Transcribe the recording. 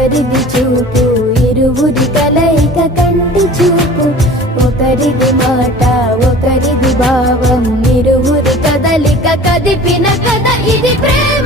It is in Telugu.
ఒకరిది చూపు ఇరువురి కలయిక కంటి చూపు, ఒకరిది మాట ఒకరిది భావం ఇరువురి కదలిక కదిపిన కథ ఇది ప్రేమ.